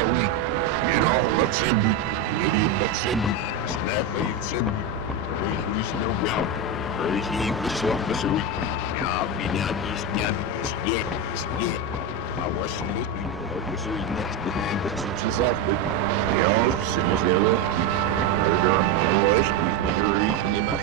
Maui, Iraola Tsebu, Iriba Tsebu, Snafa Tsebu, Reis no Gau, Reis Viswapasui, Yapi Snap, Skit. I was sleeping, obviously next to him, but since he's off the since they're lucky, I was sleeping, in my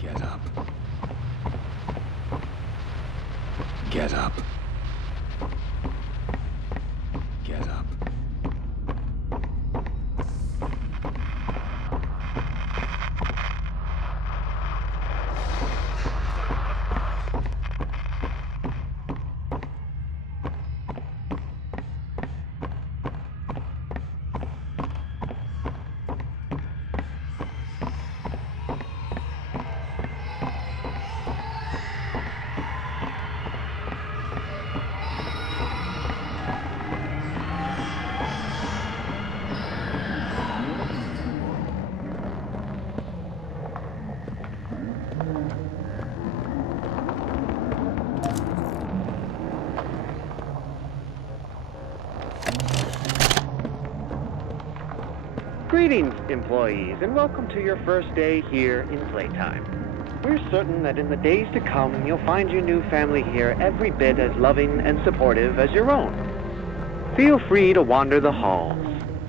Get up. Get up. Get up. Greetings, employees, and welcome to your first day here in Playtime. We're certain that in the days to come, you'll find your new family here every bit as loving and supportive as your own. Feel free to wander the halls,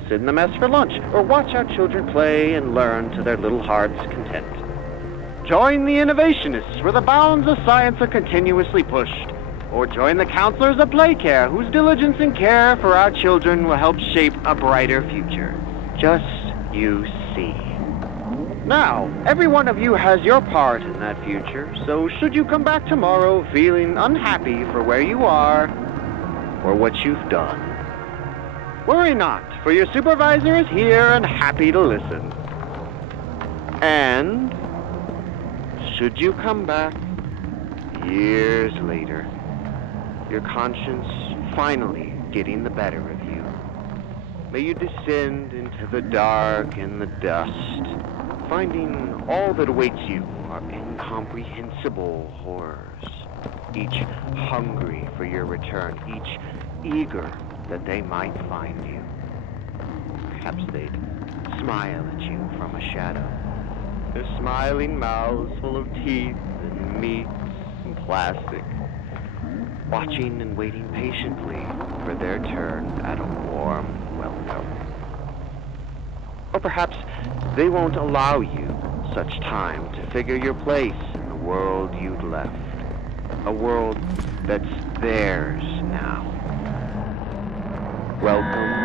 sit in the mess for lunch, or watch our children play and learn to their little hearts' content. Join the innovationists where the bounds of science are continuously pushed, or join the counselors of Playcare whose diligence and care for our children will help shape a brighter future. Just you see. Now, every one of you has your part in that future, so should you come back tomorrow feeling unhappy for where you are or what you've done, worry not, for your supervisor is here and happy to listen. And should you come back years later, your conscience finally getting the better of you, may you descend into the dark and the dust, finding all that awaits you are incomprehensible horrors, each hungry for your return, each eager that they might find you. Perhaps they'd smile at you from a shadow, their smiling mouths full of teeth and meats and plastic, watching and waiting patiently for their turn at a warm welcome. Or perhaps they won't allow you such time to figure your place in the world you'd left, a world that's theirs now. Welcome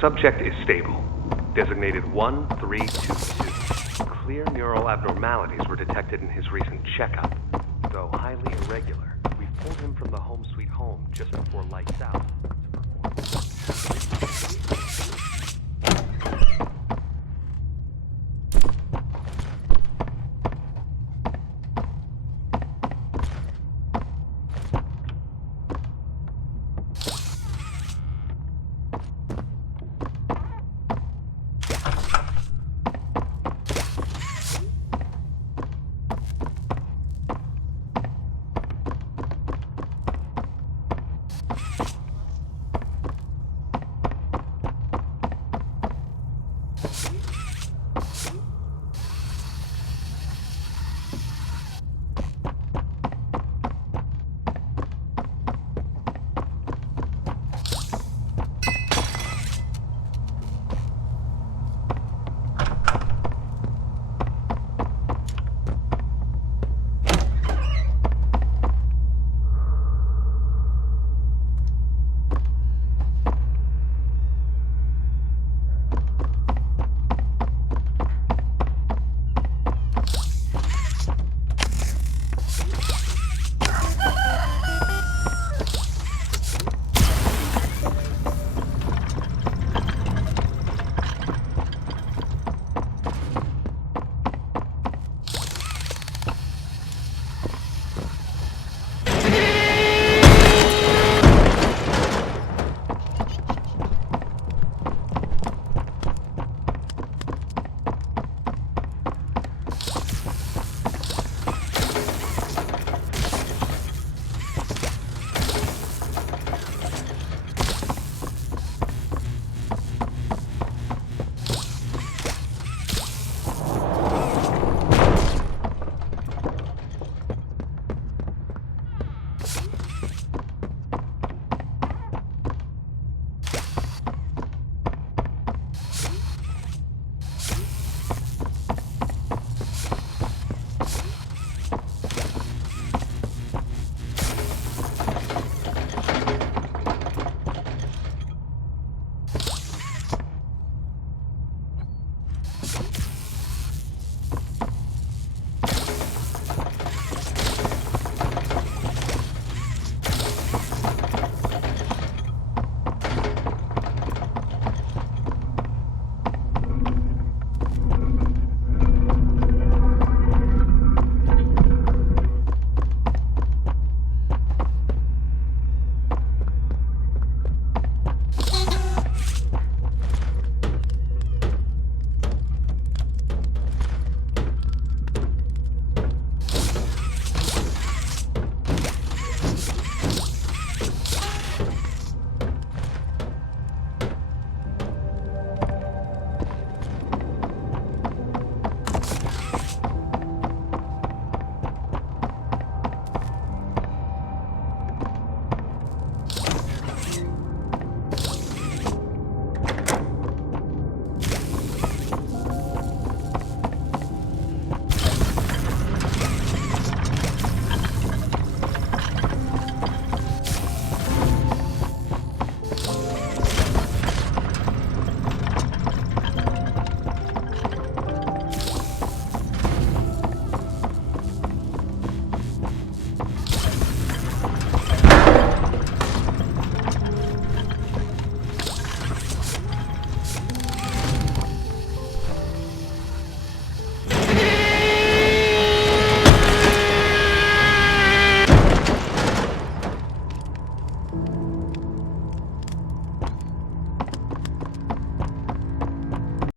Subject is stable. Designated 1322. Clear neural abnormalities were detected in his recent checkup, though highly irregular. We pulled him from the home sweet home just before lights out to perform.